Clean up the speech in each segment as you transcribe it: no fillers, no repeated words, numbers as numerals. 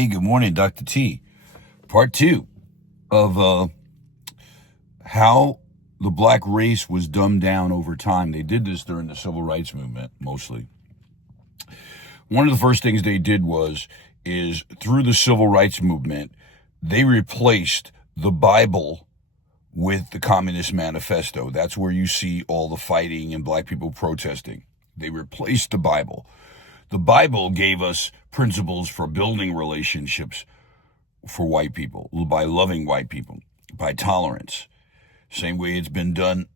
Hey, good morning, Dr. T. Part two of how the black race was dumbed down over time. They did this during the civil rights movement, mostly. One of the first things they did is through the civil rights movement, they replaced the Bible with the Communist Manifesto. That's where you see all the fighting and black people protesting. They replaced the Bible. The Bible gave us principles for building relationships for white people, by loving white people, by tolerance. Same way it's been done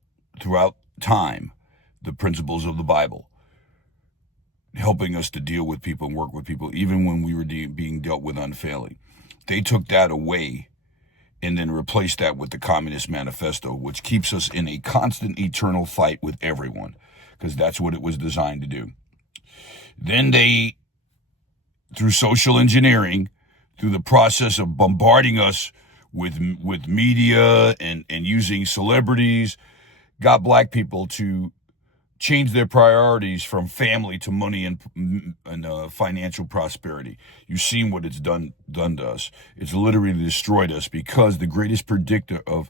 throughout time, the principles of the Bible, helping us to deal with people and work with people, even when we were being dealt with unfairly. They took that away and then replaced that with the Communist Manifesto, which keeps us in a constant, eternal fight with everyone, because that's what it was designed to do. Then they, through social engineering, through the process of bombarding us with media and using celebrities, got black people to change their priorities from family to money and financial prosperity. You've seen what it's done to us. It's literally destroyed us, because the greatest predictor of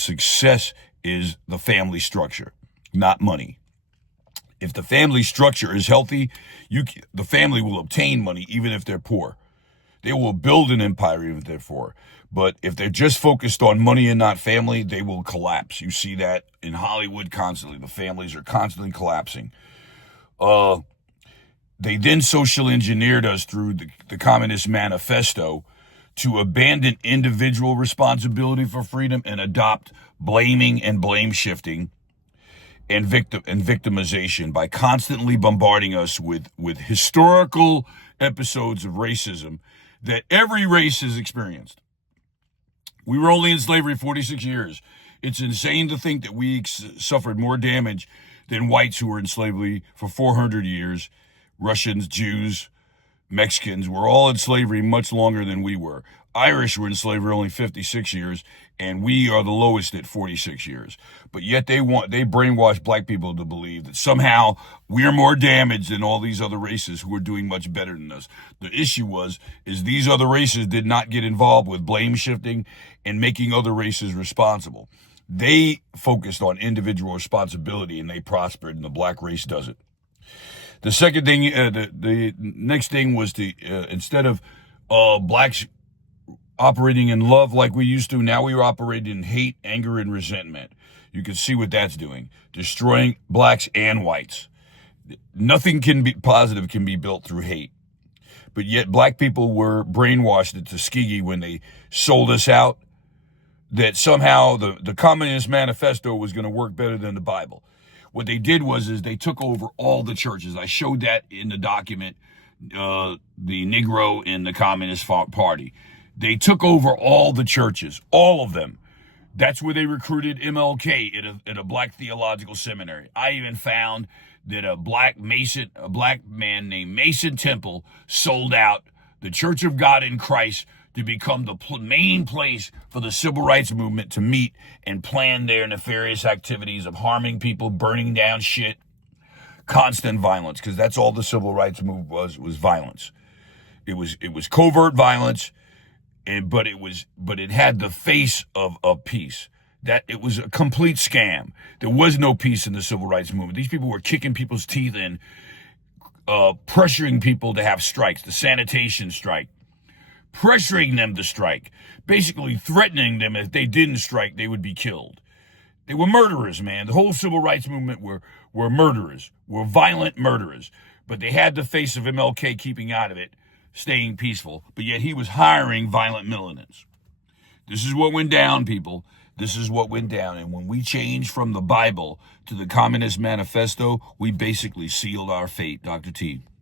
success is the family structure, not money. If the family structure is healthy, the family will obtain money even if they're poor. They will build an empire even if they're poor. But if they're just focused on money and not family, they will collapse. You see that in Hollywood constantly. The families are constantly collapsing. They then social engineered us through the Communist Manifesto to abandon individual responsibility for freedom and adopt blaming and blame shifting and victimization by constantly bombarding us with historical episodes of racism that every race has experienced. We were only in slavery 46 years. It's insane to think that we suffered more damage than whites who were in slavery for 400 years. Russians, Jews, Mexicans were all in slavery much longer than we were. Irish were in slavery only 56 years, and we are the lowest at 46 years. But yet they brainwash black people to believe that somehow we're more damaged than all these other races who are doing much better than us. The issue is these other races did not get involved with blame shifting and making other races responsible. They focused on individual responsibility and they prospered, and the black race doesn't. The second thing, the next thing was instead of blacks operating in love like we used to, now we were operating in hate, anger, and resentment. You can see what that's doing, destroying blacks and whites. Nothing positive can be built through hate. But yet black people were brainwashed at Tuskegee when they sold us out that somehow the Communist Manifesto was going to work better than the Bible. What they did is they took over all the churches. I showed that in the document, the Negro in the Communist Party. They took over all the churches, all of them. That's where they recruited MLK at a black theological seminary. I even found that a black man named Mason Temple sold out the Church of God in Christ to become the main place for the civil rights movement to meet and plan their nefarious activities of harming people, burning down shit, constant violence, because that's all the civil rights movement was violence. It was covert violence, but it had the face of peace. That it was a complete scam. There was no peace in the civil rights movement. These people were kicking people's teeth in, pressuring people to have strikes, the sanitation strike, pressuring them to strike, basically threatening them if they didn't strike, they would be killed. They were murderers, man. The whole civil rights movement were murderers, were violent murderers. But they had the face of MLK keeping out of it, staying peaceful, but yet he was hiring violent militants. This is what went down, people. This is what went down. And when we changed from the Bible to the Communist Manifesto, we basically sealed our fate, Dr. T.